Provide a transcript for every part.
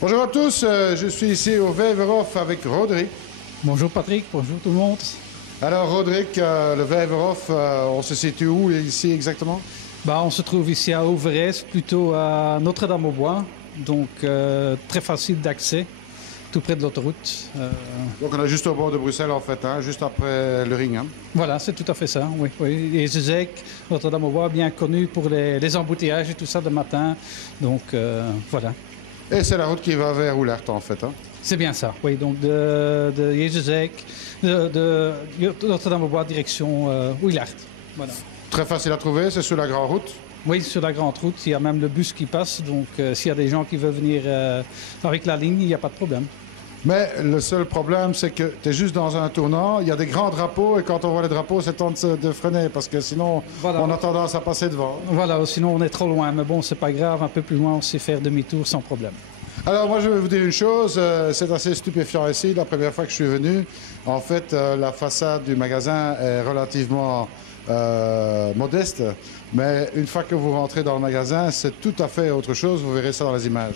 Bonjour à tous, je suis ici au Vijverhof avec Roderick. Bonjour Patrick, bonjour tout le monde. Alors Roderick, le Vijverhof, on se situe où ici exactement? On se trouve ici à Overijse, plutôt à Notre-Dame-aux-Bois, donc très facile d'accès, tout près de l'autoroute. Donc on est juste au bord de Bruxelles en fait, hein, juste après le ring. Hein. Voilà, c'est tout à fait ça, oui. Et Zezek, Notre-Dame-aux-Bois, bien connu pour les embouteillages et tout ça de matin, donc voilà. Et c'est la route qui va vers Oulart en fait. Hein. C'est bien ça, oui. Donc de Jezuzek, de Notre-Dame-aux-Bois, direction Oulart. Voilà. Très facile à trouver, c'est sur la grande route. Oui, sur la grande route, il y a même le bus qui passe. Donc s'il y a des gens qui veulent venir avec la ligne, il n'y a pas de problème. Mais le seul problème, c'est que tu es juste dans un tournant, il y a des grands drapeaux et quand on voit les drapeaux, c'est temps de freiner parce que sinon, voilà, on a tendance à passer devant. Voilà, sinon on est trop loin. Mais bon, c'est pas grave, un peu plus loin, on sait faire demi-tour sans problème. Alors moi je vais vous dire une chose, c'est assez stupéfiant ici, la première fois que je suis venu, en fait la façade du magasin est relativement modeste, mais une fois que vous rentrez dans le magasin, c'est tout à fait autre chose, vous verrez ça dans les images.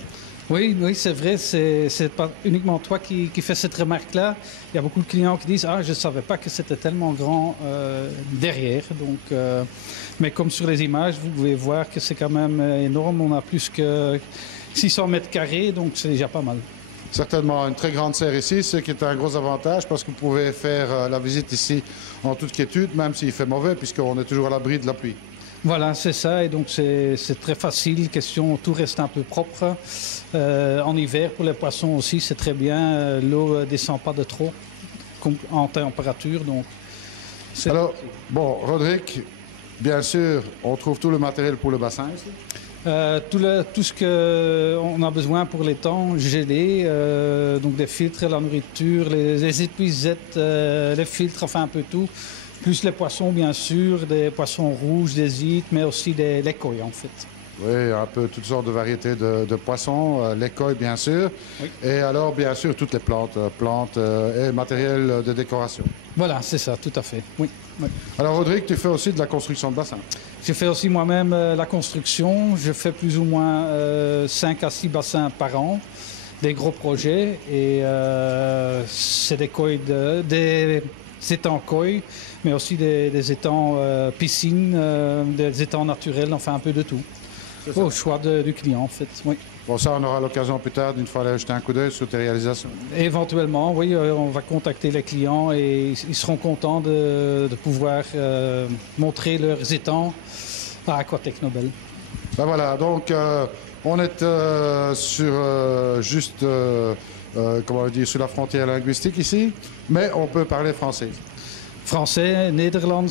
Oui, c'est vrai, c'est pas uniquement toi qui fais cette remarque-là. Il y a beaucoup de clients qui disent « Ah, je ne savais pas que c'était tellement grand derrière. » Donc, mais comme sur les images, vous pouvez voir que c'est quand même énorme. On a plus que 600 mètres carrés, donc c'est déjà pas mal. Certainement, une très grande serre ici, ce qui est un gros avantage parce que vous pouvez faire la visite ici en toute quiétude, même s'il fait mauvais, puisqu'on est toujours à l'abri de la pluie. Voilà, c'est ça, et donc c'est très facile, question, tout reste un peu propre. En hiver, pour les poissons aussi, c'est très bien, l'eau ne descend pas de trop en température, donc... Alors, bon, Roderick, bien sûr, on trouve tout le matériel pour le bassin ici? Tout ce qu'on a besoin pour les temps gelés, donc des filtres, la nourriture, les épuisettes, les filtres, enfin un peu tout. Plus les poissons, bien sûr, des poissons rouges, des huîtres, mais aussi les koi, en fait. Oui, un peu toutes sortes de variétés de poissons, les koi, bien sûr. Oui. Et alors, bien sûr, toutes les plantes et matériel de décoration. Voilà, c'est ça, tout à fait, oui. Alors, Roderick, tu fais aussi de la construction de bassins? Je fais aussi moi-même la construction. Je fais plus ou moins 5 à 6 bassins par an, des gros projets. Et c'est des koi, des étangs koi, mais aussi des étangs piscines, des étangs naturels, enfin un peu de tout. Au choix du client, en fait, oui. Bon, ça, on aura l'occasion plus tard d'une fois aller jeter un coup d'œil sur tes réalisations. Éventuellement, oui, on va contacter les clients et ils seront contents de pouvoir montrer leurs étangs à Aquatech Nobel. Ben voilà, donc on est juste, comment dire, sur la frontière linguistique ici, mais on peut parler français. Français, néerlands,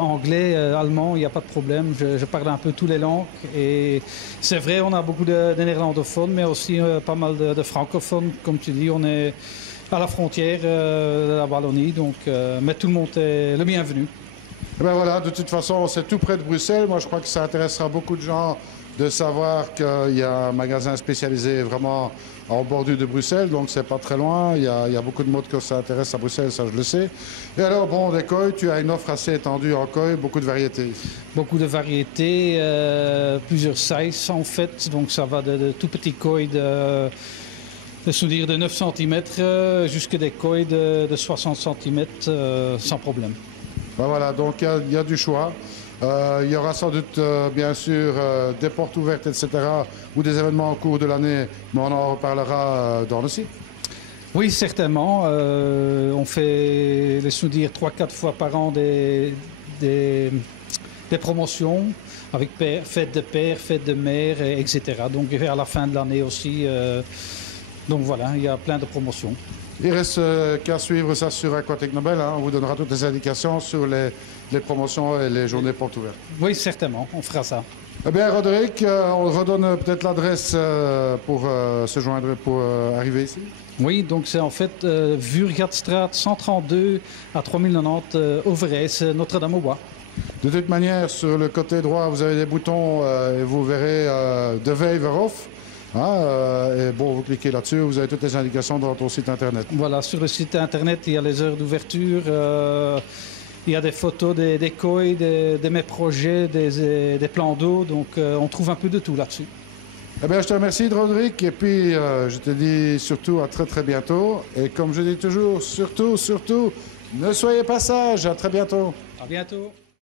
anglais, allemand, il n'y a pas de problème. Je parle un peu toutes les langues. Et c'est vrai, on a beaucoup de néerlandophones, mais aussi pas mal de francophones. Comme tu dis, on est à la frontière de la Wallonie, donc, mais tout le monde est le bienvenu. Et ben voilà, de toute façon, c'est tout près de Bruxelles. Moi, je crois que ça intéressera beaucoup de gens de savoir qu'il y a un magasin spécialisé vraiment en bordure de Bruxelles, donc c'est pas très loin. Il y a beaucoup de modes que ça intéresse à Bruxelles, ça je le sais. Et alors, bon, des koi, tu as une offre assez étendue en koi, beaucoup de variétés. Beaucoup de variétés, plusieurs sizes en fait, donc ça va de tout petits koi de 9 cm jusqu'à des koi de 60 cm sans problème. Ben voilà, donc il y a du choix. Il y aura sans doute, bien sûr, des portes ouvertes, etc., ou des événements en cours de l'année, mais on en reparlera dans le site. Oui, certainement. On fait, laisse-nous dire, 3-4 fois par an des promotions avec fête de père, fête de mère, etc. Donc vers la fin de l'année aussi. Donc voilà, il y a plein de promotions. Il reste qu'à suivre ça sur Aquatech Nobel. Hein. On vous donnera toutes les indications sur les promotions et les journées portes ouvertes. Oui, certainement, on fera ça. Eh bien, Roderick, on redonne peut-être l'adresse pour se joindre, pour arriver ici. Oui, donc c'est en fait Vurgatstraat 132 à 3090 Overijse, Notre-Dame-aux-Bois. De toute manière, sur le côté droit, vous avez des boutons et vous verrez de Vijverhof. Et bon, vous cliquez là-dessus, vous avez toutes les indications dans ton site internet. Voilà, sur le site internet, il y a les heures d'ouverture, il y a des photos des koi, de mes projets, des plans d'eau, donc on trouve un peu de tout là-dessus. Eh bien, je te remercie, Roderick, et puis je te dis surtout à très très bientôt. Et comme je dis toujours, surtout, ne soyez pas sages. À très bientôt. À bientôt.